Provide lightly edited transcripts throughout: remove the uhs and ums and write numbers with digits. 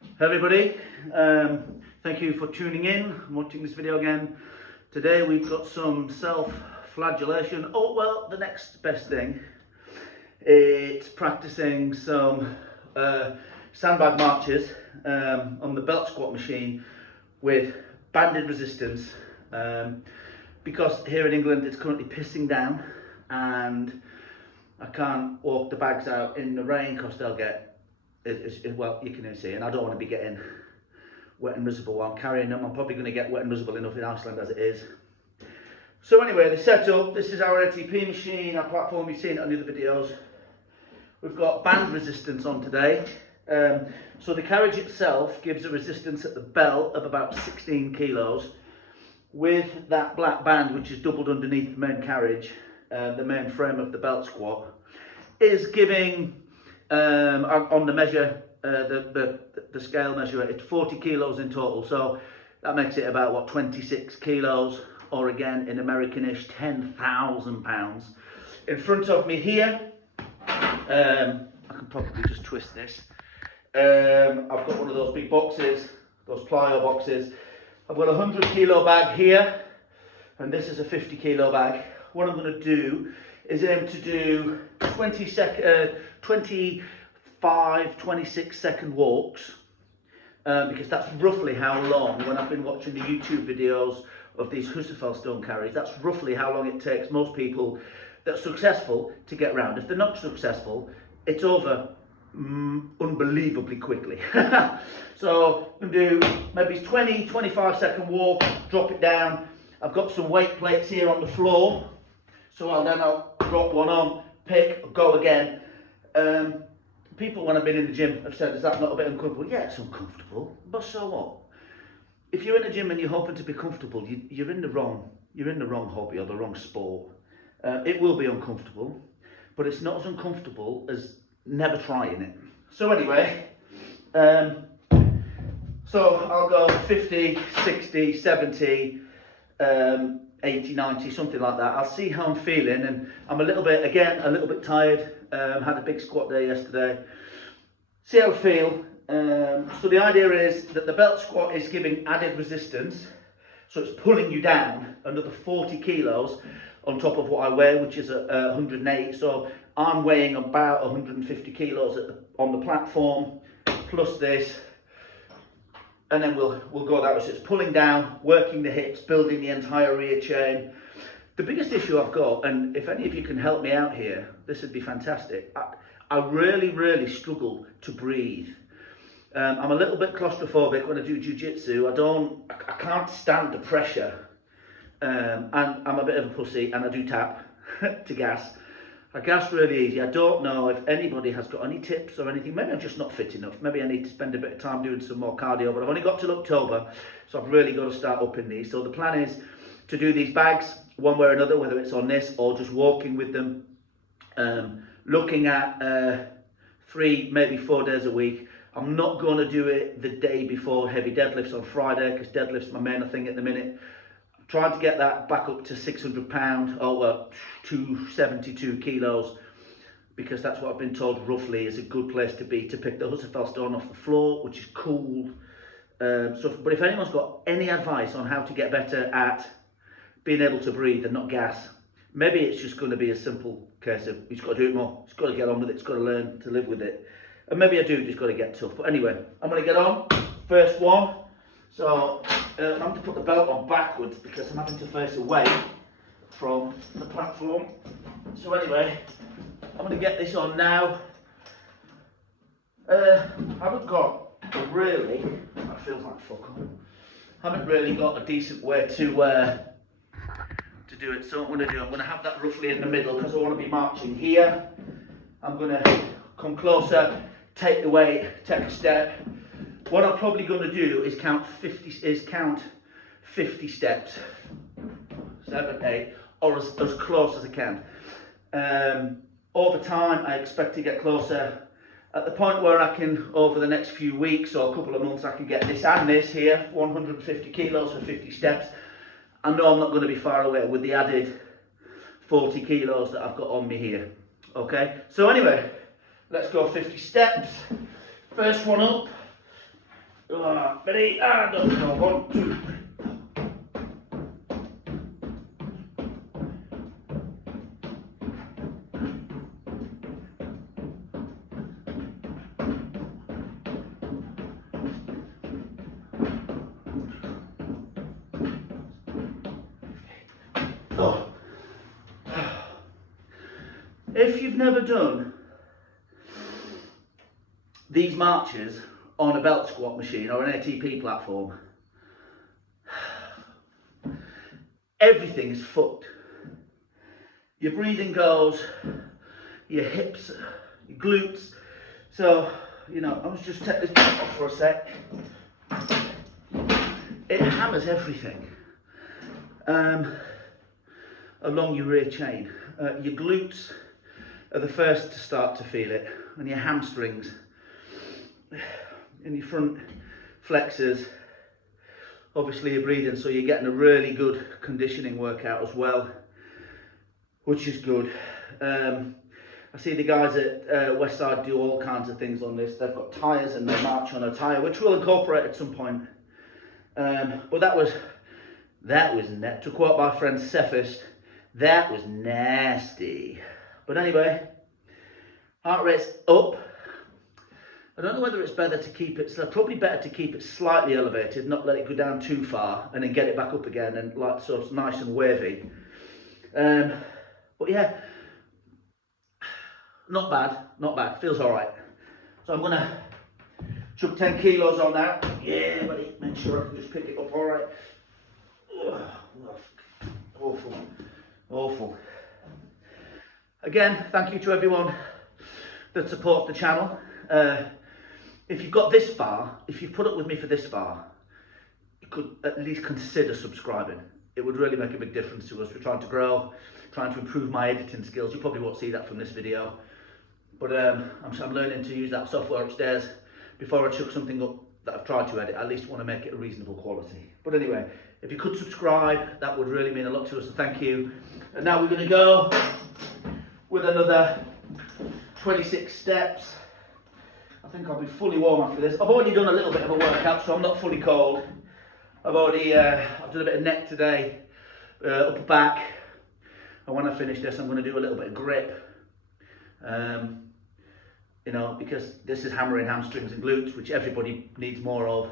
Hey everybody, thank you for tuning in and watching this video again. Today we've got some self-flagellation. Oh well, the next best thing, it's practicing some sandbag marches on the belt squat machine with banded resistance, because here in England it's currently pissing down and I can't walk the bags out in the rain because they'll get, well, you can see, and I don't want to be getting wet and miserable while I'm carrying them. I'm probably going to get wet and miserable enough in Iceland as it is. So anyway, the setup, this is our ATP machine, our platform, you've seen it on the other videos. We've got band resistance on today. So the carriage itself gives a resistance at the belt of about 16 kilos. With that black band, which is doubled underneath the main carriage, the main frame of the belt squat, is giving, on the measure, the scale measure, it's 40 kilos in total. So that makes it about, what, 26 kilos, or again, in Americanish, 10,000 pounds. In front of me here, I can probably just twist this. I've got one of those big boxes, those plyo boxes. I've got a 100 kilo bag here, and this is a 50 kilo bag. What I'm going to do is aim to do 26 second walks, because that's roughly how long, when I've been watching the YouTube videos of these Husafell Stone carries, that's roughly how long it takes most people that are successful to get round. If they're not successful, it's over unbelievably quickly. So I'm going to do maybe 25 second walk, drop it down. I've got some weight plates here on the floor, so I'll drop one on, pick, go again. People, when I've been in the gym, have said, is that not a bit uncomfortable? Yeah, it's uncomfortable, but so what? If you're in the gym and you're hoping to be comfortable, you're in the wrong hobby or the wrong sport. It will be uncomfortable, but it's not as uncomfortable as never trying it. So anyway, so I'll go 50, 60, 70, 80, 90, something like that. I'll see how I'm feeling, and I'm a little bit tired. Had a big squat day yesterday. See how I feel. So the idea is that the belt squat is giving added resistance, so it's pulling you down another 40 kilos on top of what I weigh, which is 108. So I'm weighing about 150 kilos on the platform, plus this, and then we'll go that way. So it's pulling down, working the hips, building the entire rear chain. The biggest issue I've got, and if any of you can help me out here, this would be fantastic. I really struggle to breathe. I'm a little bit claustrophobic when I do jiu-jitsu. I can't stand the pressure, and I'm a bit of a pussy, and I do tap to gas. I gas really easy. I don't know if anybody has got any tips or anything. Maybe I'm just not fit enough. Maybe I need to spend a bit of time doing some more cardio, but I've only got till October, so I've really got to start upping these. So the plan is to do these bags one way or another, whether it's on this or just walking with them, looking at 3, maybe 4 days a week. I'm not going to do it the day before heavy deadlifts on Friday, because deadlift's my main thing at the minute. I'm trying to get that back up to 600 pounds, or well, 272 kilos, because that's what I've been told roughly is a good place to be, to pick the Husafell Stone off the floor, which is cool. But if anyone's got any advice on how to get better at being able to breathe and not gas, maybe it's just going to be a simple case of you just got to do it more, just got to get on with it, just got to learn to live with it. And maybe I do just got to get tough. But anyway, I'm going to get on. First one. So I'm having to put the belt on backwards because I'm having to face away from the platform. So anyway, I'm going to get this on now. I haven't got really, that feels like fuck up. I haven't really got a decent way to do it. So what I'm going to do, I'm going to have that roughly in the middle because I want to be marching here. I'm going to come closer, take the weight, take a step. What I'm probably going to do is count 50 steps, 7, 8, or as close as I can. Over time, I expect to get closer. At the point where I can, over the next few weeks or a couple of months, I can get this and this here, 150 kilos for 50 steps. I know I'm not going to be far away with the added 40 kilos that I've got on me here. Okay, so anyway, let's go 50 steps. First one up, Ready? And up. No, 1, 2, 3. If you've never done these marches on a belt squat machine or an ATP platform, everything is fucked. Your breathing goes, your hips, your glutes. So, you know, I must just take this back off for a sec. It hammers everything along your rear chain. Your glutes are the first to start to feel it, and your hamstrings and your front flexors. Obviously you're breathing, so you're getting a really good conditioning workout as well, which is good. I see the guys at Westside do all kinds of things on this. They've got tyres and they march on a tyre, which we'll incorporate at some point. But that was to quote my friend Cephas, that was nasty. But anyway, heart rate's up. I don't know whether it's better to keep it, so probably better to keep it slightly elevated, not let it go down too far, and then get it back up again, and like so it's nice and wavy. But yeah, not bad, feels all right. So I'm gonna chuck 10 kilos on that. Yeah, buddy, make sure I can just pick it up all right. Awful. Again, thank you to everyone that supports the channel. If you've got this far, if you've put up with me for this far, you could at least consider subscribing. It would really make a big difference to us. We're trying to grow, trying to improve my editing skills. You probably won't see that from this video, but I'm learning to use that software upstairs. Before I chuck something up that I've tried to edit, I at least want to make it a reasonable quality. But anyway, if you could subscribe, that would really mean a lot to us, so thank you. And now we're going to go with another 26 steps. I think I'll be fully warm after this. I've already done a little bit of a workout, so I'm not fully cold. I've done a bit of neck today, upper back, and when I finish this, I'm going to do a little bit of grip. You know, because this is hammering hamstrings and glutes, which everybody needs more of.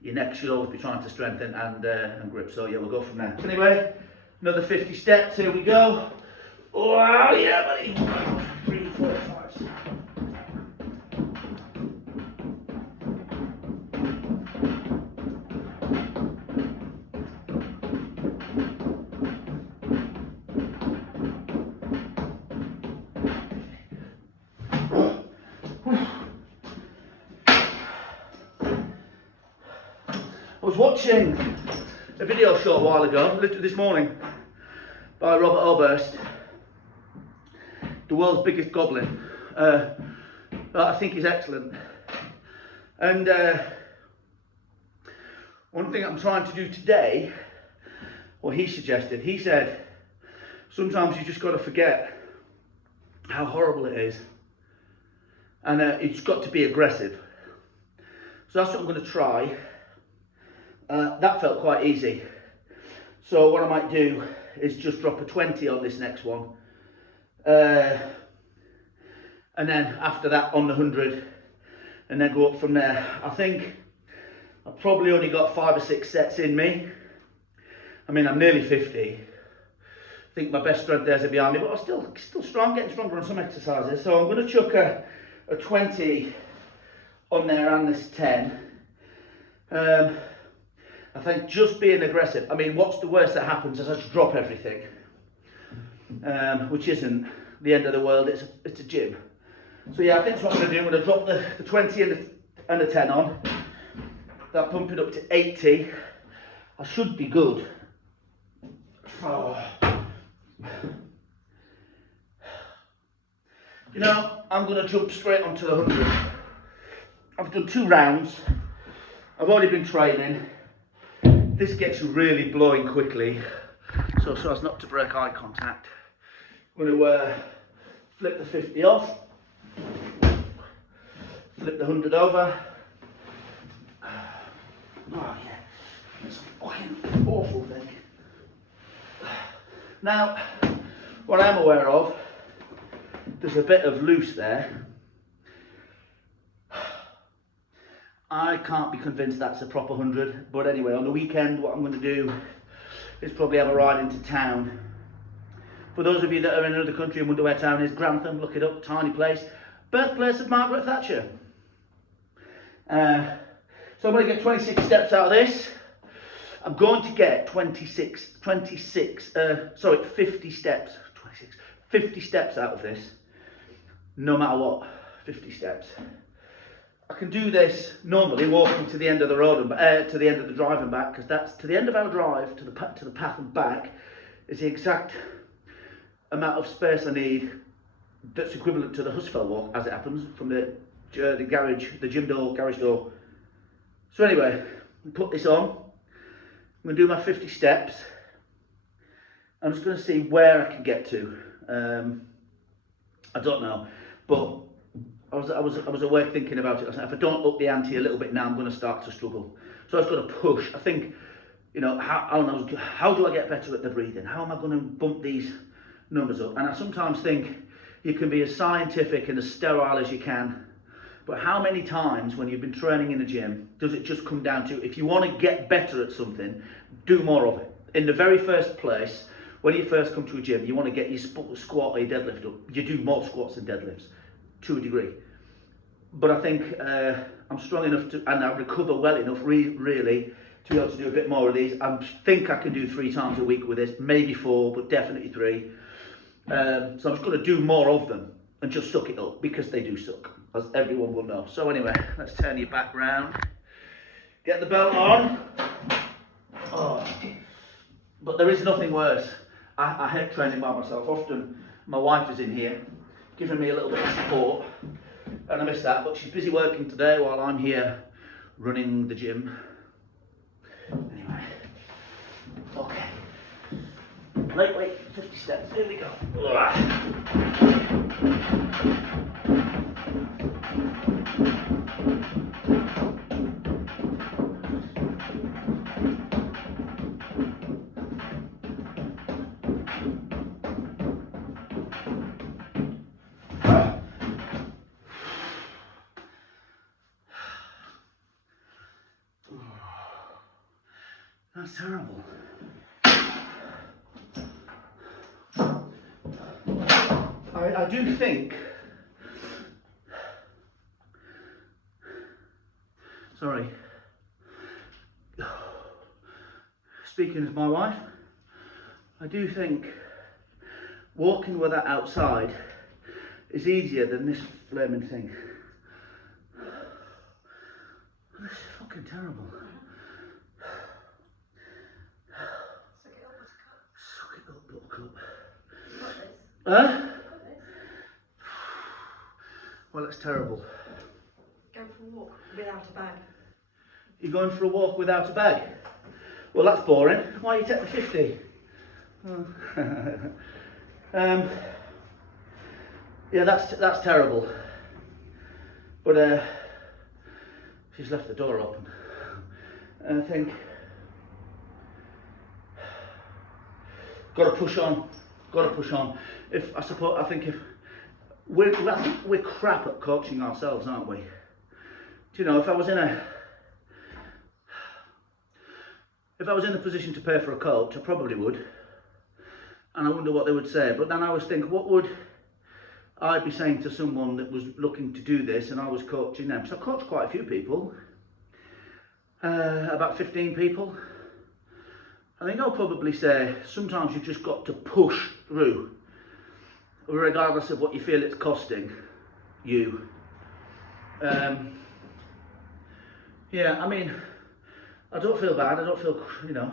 Your neck should always be trying to strengthen and grip. So yeah, we'll go from there. Anyway, another 50 steps. Here we go. Wow, yeah, buddy. 3, 4, 5, 6. I was watching a video a short while ago, literally this morning, by Robert Oberst, the world's biggest goblin. I think he's excellent. And one thing I'm trying to do today, what he suggested, he said, sometimes you just got to forget how horrible it is, and it's got to be aggressive. So that's what I'm going to try. That felt quite easy. So what I might do is just drop a 20 on this next one. And then after that on the 100, and then go up from there. I think I've probably only got 5 or 6 sets in me. I mean, I'm nearly 50. I think my best strength days are behind me, but I'm still strong, getting stronger on some exercises. So I'm going to chuck a 20 on there and this 10. I think just being aggressive. I mean, what's the worst that happens is I just drop everything, which isn't the end of the world. It's a gym. So yeah, I think that's what I'm going to do. I'm going to drop the 20 and the 10 on. That pump it up to 80. I should be good. Oh. You know, I'm going to jump straight onto the 100. I've done 2 rounds. I've already been training. This gets you really blowing quickly, so as not to break eye contact. I'm going to flip the 50 off, flip the 100 over, Oh yeah, it's a fucking awful thing. Now, what I'm aware of, there's a bit of loose there. I can't be convinced that's a proper 100, but anyway, on the weekend, what I'm going to do is probably have a ride into town. For those of you that are in another country and wonder where town is, Grantham, look it up, tiny place, birthplace of Margaret Thatcher. So I'm going to get 26 steps out of this. I'm going to get 50 steps, 50 steps out of this, no matter what, 50 steps. I can do this normally walking to the end of the road and to the end of the drive and back, because that's to the end of our drive to the path and back is the exact amount of space I need that's equivalent to the Husafell walk, as it happens, from the garage, the gym door, garage door. So anyway, put this on. I'm going to do my 50 steps. I'm just going to see where I can get to. I don't know, but I was awake thinking about it. I said, if I don't up the ante a little bit now, I'm going to start to struggle. So I was going to push. I think, you know, how do I get better at the breathing? How am I going to bump these numbers up? And I sometimes think you can be as scientific and as sterile as you can, but how many times when you've been training in a gym does it just come down to, if you want to get better at something, do more of it? In the very first place, when you first come to a gym, you want to get your squat or your deadlift up. You do more squats and deadlifts, to a degree. But I think I'm strong enough to, and I recover well enough really to be able to do a bit more of these. I think I can do 3 times a week with this, maybe 4, but definitely 3. So I'm just going to do more of them and just suck it up, because they do suck, as everyone will know. So anyway, let's turn you back round. Get the belt on. Oh. But there is nothing worse. I hate training by myself. Often my wife is in here giving me a little bit of support, and I miss that, but she's busy working today while I'm here running the gym. Anyway, okay. Lightweight, 50 steps, here we go. That's terrible. I do think, sorry, speaking as my wife, I do think walking with that outside is easier than this flaming thing. This is fucking terrible. Suck it up, buttercup. Huh? Well, it's terrible. Go for a walk without a bag. You're going for a walk without a bag? Well, that's boring. Why don't you take the 50? Oh. Yeah, that's terrible. But she's left the door open. And I think, got to push on. Got to push on. I think we're crap at coaching ourselves, aren't we? Do you know, if I was in a position to pay for a coach, I probably would. And I wonder what they would say. But then I always think, what would I be saying to someone that was looking to do this and I was coaching them? So I coached quite a few people, about 15 people. I think I'll probably say sometimes you've just got to push through, regardless of what you feel it's costing you. Yeah, I mean, I don't feel bad, I don't feel, you know,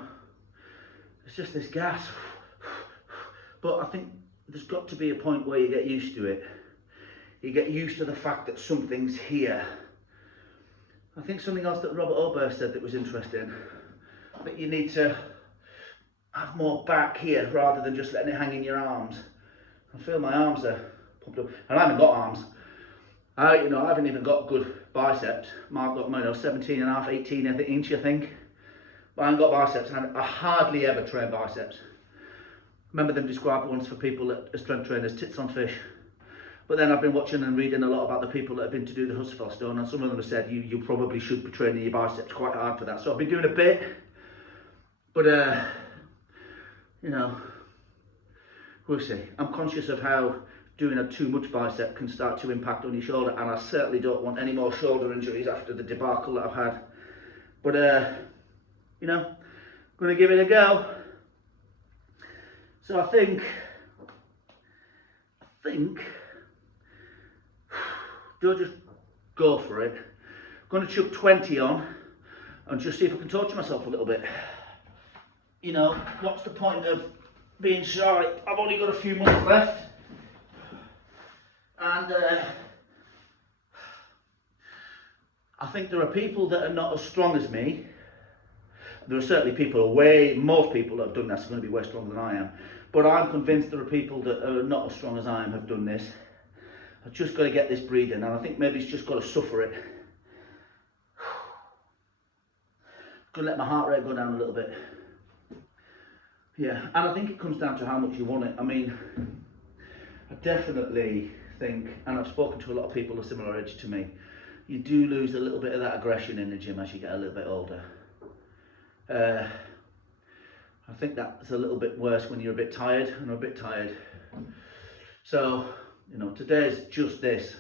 it's just this gas. But I think there's got to be a point where you get used to it. You get used to the fact that something's here. I think something else that Robert Oberst said that was interesting, that you need to have more back here rather than just letting it hang in your arms. I feel my arms are pumped up, and I haven't got arms. You know, I haven't even got good biceps. I've got, you know, 17 and a half, 18 inch, I think. But I haven't got biceps, and I hardly ever train biceps. Remember them described once for people that are strength trainers, tits on fish. But then I've been watching and reading a lot about the people that have been to do the Husafell Stone, and some of them have said you probably should be training your biceps quite hard for that. So I've been doing a bit, but you know, we'll see. I'm conscious of how doing a too much bicep can start to impact on your shoulder, and I certainly don't want any more shoulder injuries after the debacle that I've had. But you know, I'm gonna give it a go. So I think do I just go for it? I'm gonna chuck 20 on and just see if I can torture myself a little bit. You know, what's the point of being shy? I've only got a few months left. And I think there are people that are not as strong as me. There are certainly people, most people that have done this are going to be way stronger than I am. But I'm convinced there are people that are not as strong as I am have done this. I've just got to get this breathing, and I think maybe it's just got to suffer it. I'm going to let my heart rate go down a little bit. Yeah, and I think it comes down to how much you want it. I mean, I definitely think, and I've spoken to a lot of people of similar age to me, you do lose a little bit of that aggression in the gym as you get a little bit older. I think that's a little bit worse when you're a bit tired, and I'm a bit tired. So, you know, today's just this,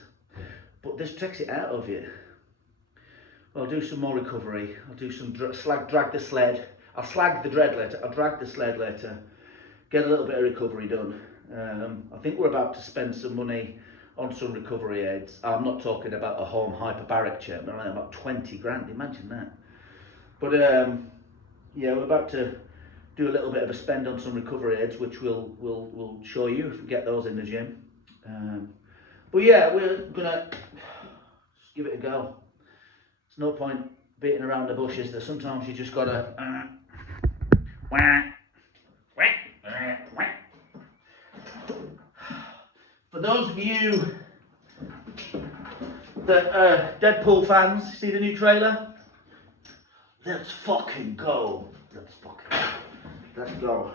but this takes it out of you. I'll do some more recovery. I'll do some drag the sled. I'll slag the dread later. I'll drag the sled later. Get a little bit of recovery done. I think we're about to spend some money on some recovery aids. I'm not talking about a home hyperbaric chair, but I'm about 20 grand. Imagine that. But yeah, we're about to do a little bit of a spend on some recovery aids, which we'll show you if we get those in the gym. But yeah, we're gonna just give it a go. There's no point beating around the bushes. There's sometimes you just gotta. For those of you that are Deadpool fans, see the new trailer? Let's fucking go. Let's go.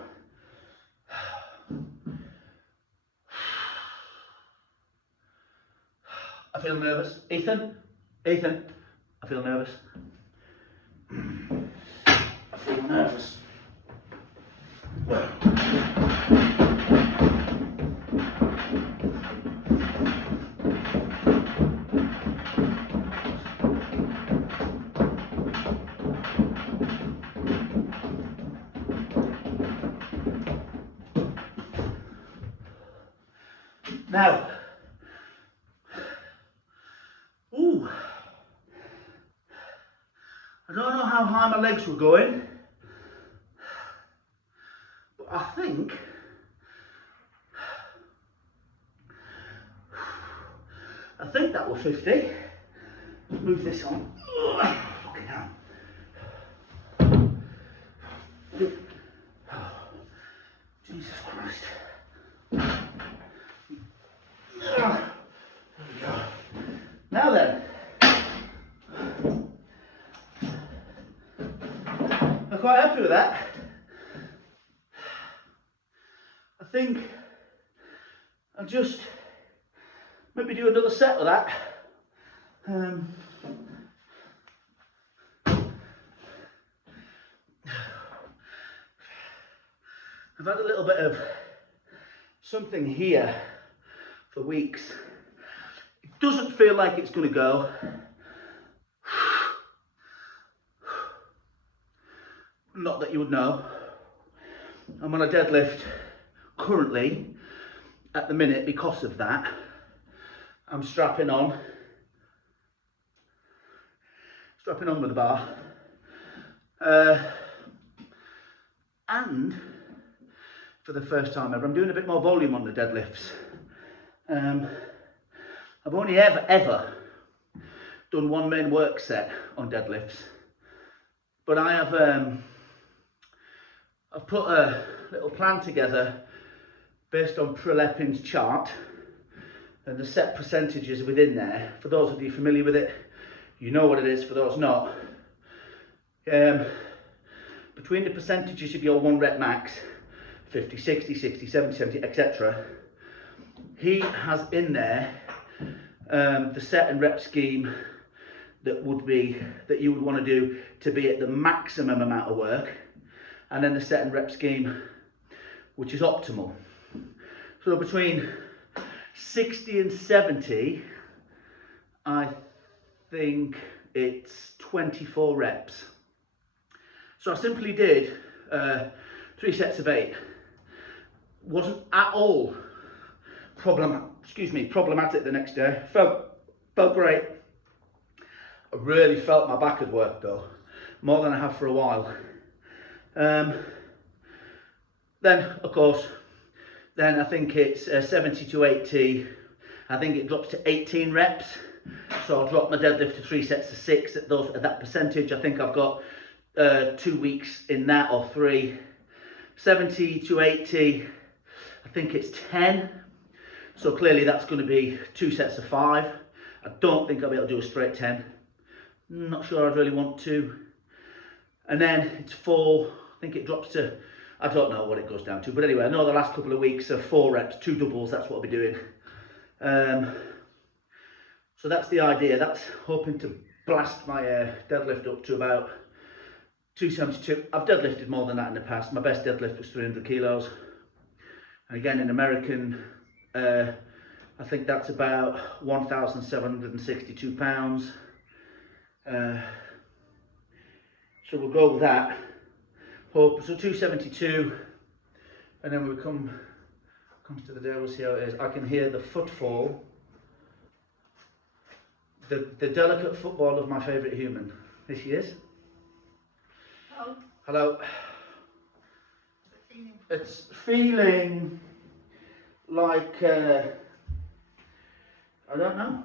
I feel nervous. Ethan, I feel nervous. I feel nervous. Now, I don't know how high my legs were going, but I think that was 50. Move this on. Fucking hell. Jesus Christ. There we go. Now then. I'm quite happy with that. I think I'll just maybe do another set of that. I've had a little bit of something here for weeks. It doesn't feel like it's going to go. Not that you would know. I'm on a deadlift currently at the minute because of that. I'm strapping on with the bar. And for the first time ever, I'm doing a bit more volume on the deadlifts. I've only ever done one main work set on deadlifts, but I have I've put a little plan together based on Prilepin's chart, and the set percentages within there. For those of you familiar with it, you know what it is. For those not, between the percentages of your 1 rep max, 50, 60, 60, 70, 70, etc. He has in there the set and rep scheme that you would want to do to be at the maximum amount of work, and then the set and rep scheme which is optimal. So between 60 and 70, I think it's 24 reps. So I simply did 3 sets of 8. Wasn't at all problematic the next day. Felt great. I really felt my back had worked though, more than I have for a while. Then of course, then I think it's 70 to 80. I think it drops to 18 reps. So I'll drop my deadlift to 3 sets of 6 at that percentage. I think I've got 2 weeks in that, or 3. 70 to 80, I think it's 10. So clearly that's going to be 2 sets of 5. I don't think I'll be able to do a straight 10. Not sure I'd really want to. And then it's 4, I think it drops to, I don't know what it goes down to. But anyway, I know the last couple of weeks are 4 reps, 2 doubles, that's what I'll be doing. So that's the idea. That's hoping to blast my deadlift up to about 272. I've deadlifted more than that in the past. My best deadlift was 300 kilos. And again, in American, I think that's about 1,762 pounds. So we'll go with that. Hope so 272, and then we comes to the day. We'll see how it is. I can hear the footfall, the delicate footfall of my favourite human. Here she is. Hello. Hello. It's feeling like I don't know.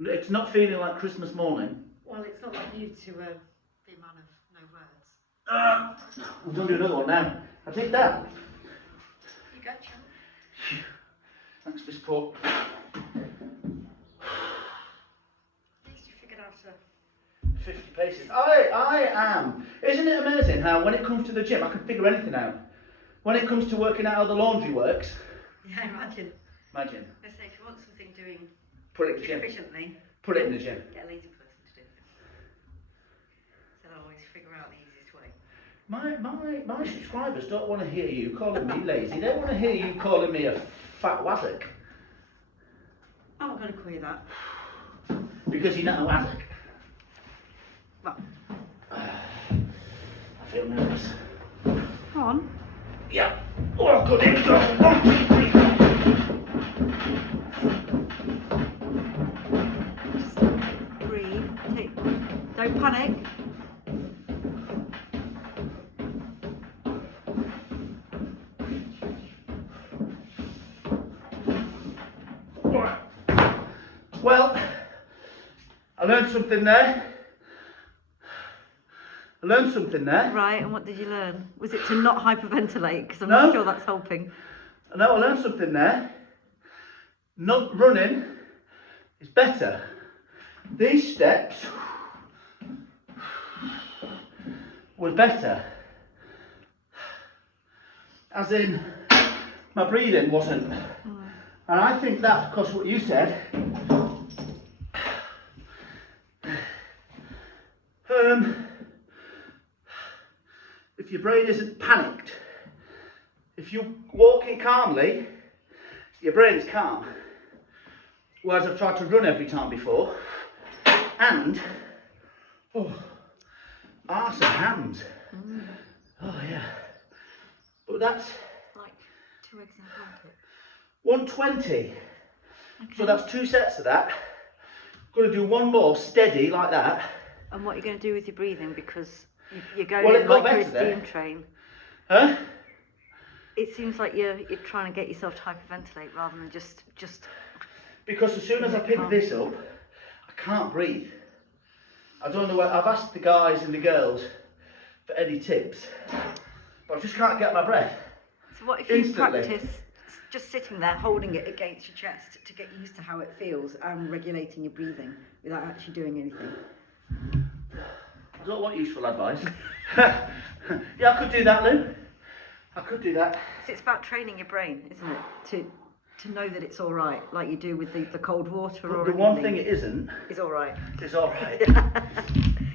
It's not feeling like Christmas morning. Well, it's not like you to be a man of no words. We're going to do another one now. I'll take that. You go, champ. Thanks for support. At least you figured out a 50 paces. I am. Isn't it amazing how when it comes to the gym I can figure anything out? When it comes to working out how the laundry works. Yeah, imagine. Imagine. I say, if you want something doing Put it in the gym. efficiently, Put it in the gym. get a lazy person to do it. So they'll always figure out the easiest way. My subscribers don't want to hear you calling me lazy. They want to hear you calling me a fat wazzock. I'm not going to call you that. Because you're not a wazzock. Well, I feel nervous. come on. Yeah. Oh, good. Here we go. 1, 2, 3, go. Just breathe. Don't panic. Right. Well, I learned something there. Right, and what did you learn? Was it to not hyperventilate? Because I'm No. not sure that's helping. I learned something there. Not running is better. These steps were better. As in, my breathing wasn't. And I think that's because what you said. If your brain isn't panicked, if you're walking calmly, your brain's calm. Whereas I've tried to run every time before, and arse and hands. Oh yeah. But that's Like 2 eggs in a blanket. 120. Okay. So that's 2 sets of that. Going to do 1 more steady like that. And what are you going to do with your breathing? Because you're going Well, in it got like you're a better there. steam train. Huh? It seems like you're trying to get yourself to hyperventilate rather than just. Because as soon as I pick this up, I can't breathe. I don't know where. I've asked the guys and the girls for any tips, but I just can't get my breath. So what if you Instantly. practice just sitting there holding it against your chest to get used to how it feels and regulating your breathing without actually doing anything. I don't want useful advice. Yeah, I could do that, Lou. I could do that. So it's about training your brain, isn't it? To know that it's all right, like you do with the cold water or The one thing it isn't is all right. is all right.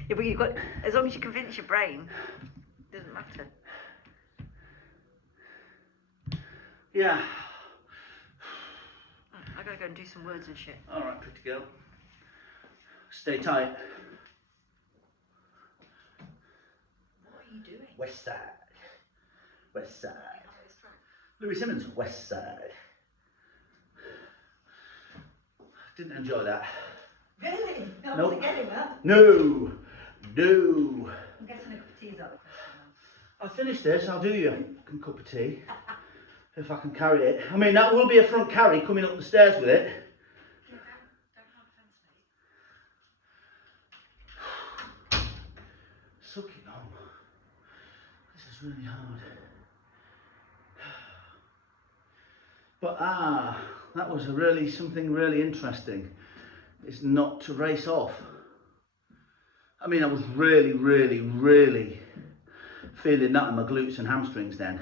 Yeah, but you've got, as long as you convince your brain, it doesn't matter. Yeah. I gotta go and do some words and shit. All right, pretty girl. Stay tight. What are you doing? West side. West side. Louis Simmons, West side. Didn't enjoy that. Really? I Nope. wasn't getting that. No. I'm getting a cup of tea out of I'll finish this, I'll do you a cup of tea. If I can carry it. I mean, that will be a front carry coming up the stairs with it. Yeah, don't Suck it on. This is really hard. But that was something really interesting. Is not to race off. I mean, I was really, really, really feeling that in my glutes and hamstrings then.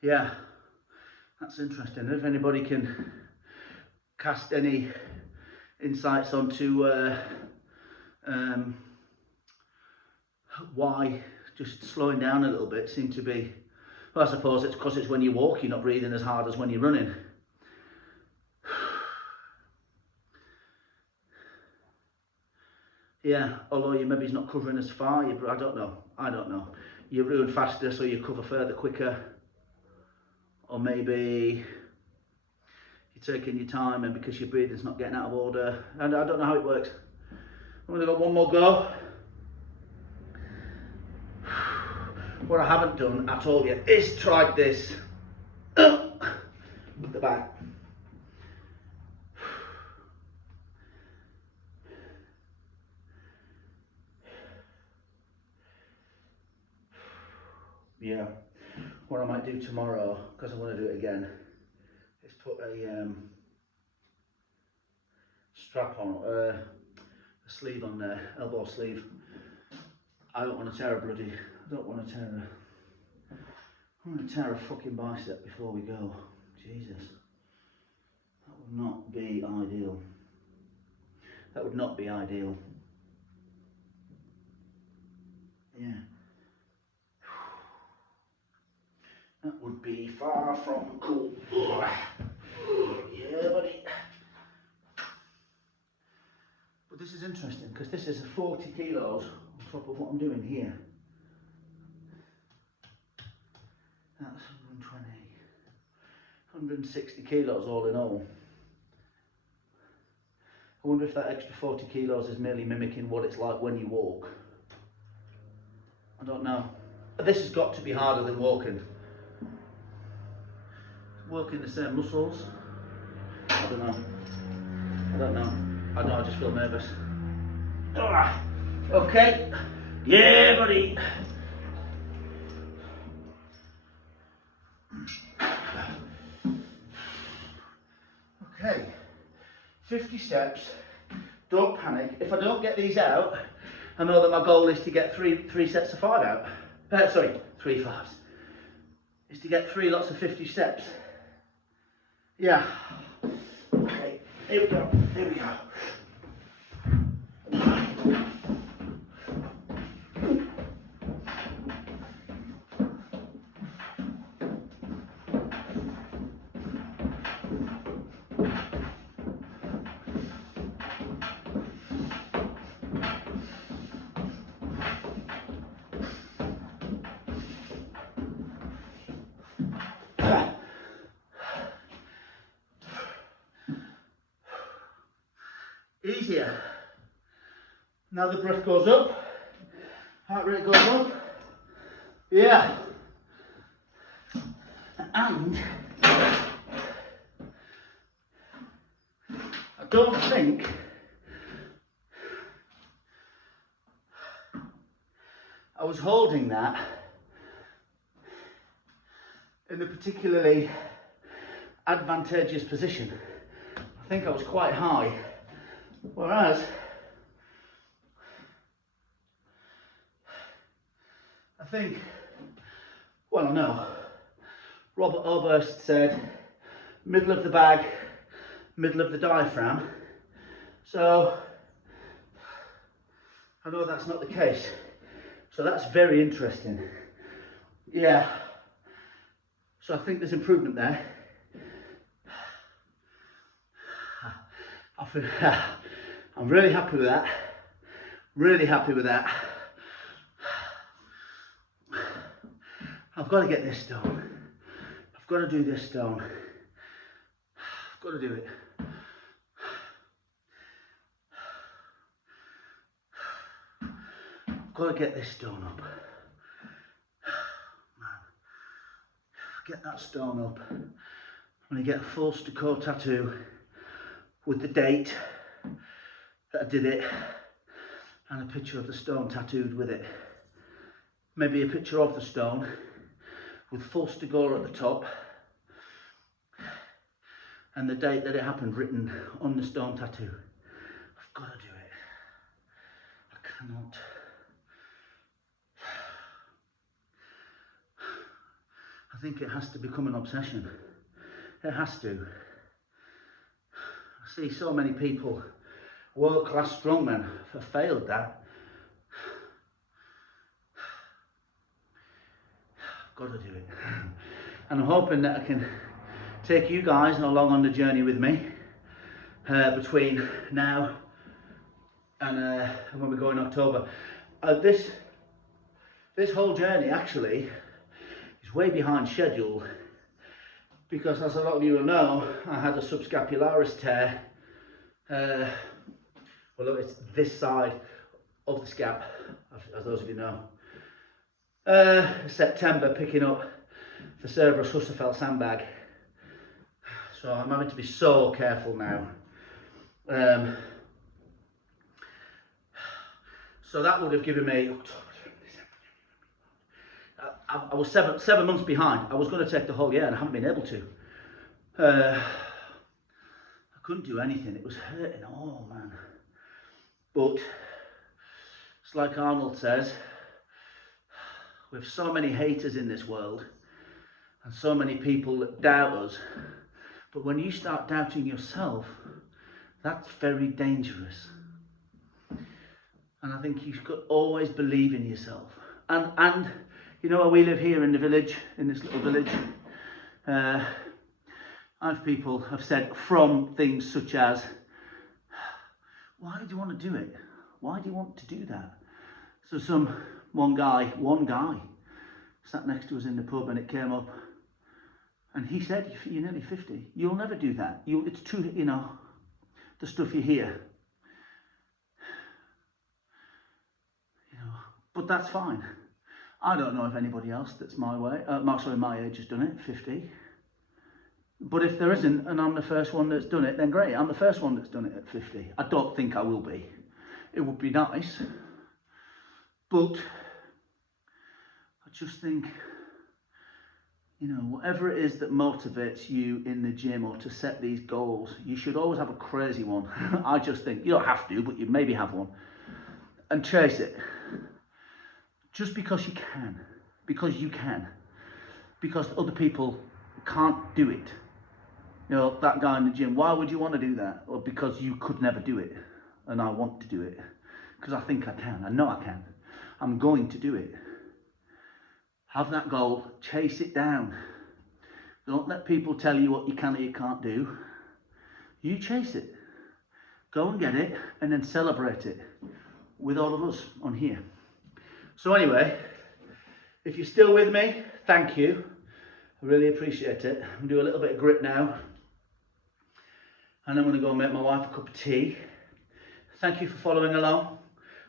Yeah, that's interesting. If anybody can cast any insights onto why just slowing down a little bit seemed to be, well, I suppose it's because it's when you walk, you're not breathing as hard as when you're running. Yeah, although you maybe not covering as far, I don't know. You run faster so you cover further quicker. Or maybe you're taking your time and because your breathing's not getting out of order. And I don't know how it works. I'm gonna go one more go. What I haven't done at all yet is tried this with the back. Yeah, what I might do tomorrow, because I want to do it again, is put a strap on, a sleeve on there, elbow sleeve. I don't want to tear a fucking bicep before we go. Jesus. That would not be ideal. That would not be ideal. Yeah. That would be far from cool. Yeah, buddy. But this is interesting because this is 40 kilos on top of what I'm doing here. That's 120, 160 kilos all in all. I wonder if that extra 40 kilos is merely mimicking what it's like when you walk. I don't know. This has got to be harder than walking. Working the same muscles. I don't know. I just feel nervous. Okay. Yeah, buddy. Okay. 50 steps. Don't panic. If I don't get these out, I know that my goal is to get three sets of 5 out. 3 5s. Is to get 3 lots of 50 steps. Yeah. Okay, here we go. Easier. Now the breath goes up, heart rate goes up. Yeah. And I don't think I was holding that in a particularly advantageous position. I think I was quite high, whereas I think, well, I know, Robert Oberst said middle of the bag, middle of the diaphragm. So I know that's not the case. So that's very interesting. Yeah. So I think there's improvement there. I'm really happy with that. Really happy with that. I've got to get this done. I've got to do this stone. I've got to do it. I've got to get this stone up. Man, get that stone up. I'm going to get a full stucco tattoo with the date that I did it and a picture of the stone tattooed with it. Maybe a picture of the stone with full stucco at the top and the date that it happened written on the stone tattoo. I've got to do it. I cannot. I think it has to become an obsession. It has to. I see so many people, world-class strongmen, have failed that. I've got to do it. And I'm hoping that I can take you guys along on the journey with me between now and when we go in October. This whole journey actually is way behind schedule, because as a lot of you will know, I had a subscapularis tear. Well, look, it's this side of the scap, as those of you know. September, picking up the Cerberus Husafell Sandbag. So I'm having to be so careful now. So that would have given me October. I was seven months behind. I was going to take the whole year and I haven't been able to. I couldn't do anything. It was hurting. Oh man. But it's like Arnold says, with so many haters in this world and so many people that doubt us, but when you start doubting yourself, that's very dangerous. And I think you should always believe in yourself. And you know, we live here in the village, in this little village. People have said from things such as, why do you want to do it? Why do you want to do that? So one guy sat next to us in the pub and it came up and he said, you're nearly 50. You'll never do that. It's too, you know, the stuff you hear. You know, but that's fine. I don't know if anybody else that's my age has done it, 50. But if there isn't, and I'm the first one that's done it, then great. I'm the first one that's done it at 50. I don't think I will be. It would be nice. But I just think, you know, whatever it is that motivates you in the gym or to set these goals, you should always have a crazy one. I just think, you don't have to, but you maybe have one. And chase it. Just because you can. Because you can. Because other people can't do it. You know, that guy in the gym, why would you want to do that? Well, because you could never do it. And I want to do it. Because I think I can. I know I can. I'm going to do it. Have that goal. Chase it down. Don't let people tell you what you can or you can't do. You chase it. Go and get it. And then celebrate it. With all of us on here. So anyway, if you're still with me, thank you. I really appreciate it. I'm going to do a little bit of grit now. And I'm going to go and make my wife a cup of tea. Thank you for following along.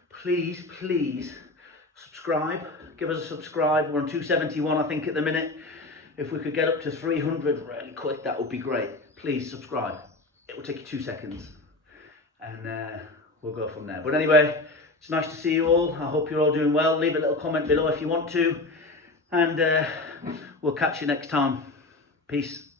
Please, please subscribe. Give us a subscribe. We're on 271, I think, at the minute. If we could get up to 300 really quick, that would be great. Please subscribe. It will take you 2 seconds. And we'll go from there. But anyway, it's nice to see you all. I hope you're all doing well. Leave a little comment below if you want to. And We'll catch you next time. Peace.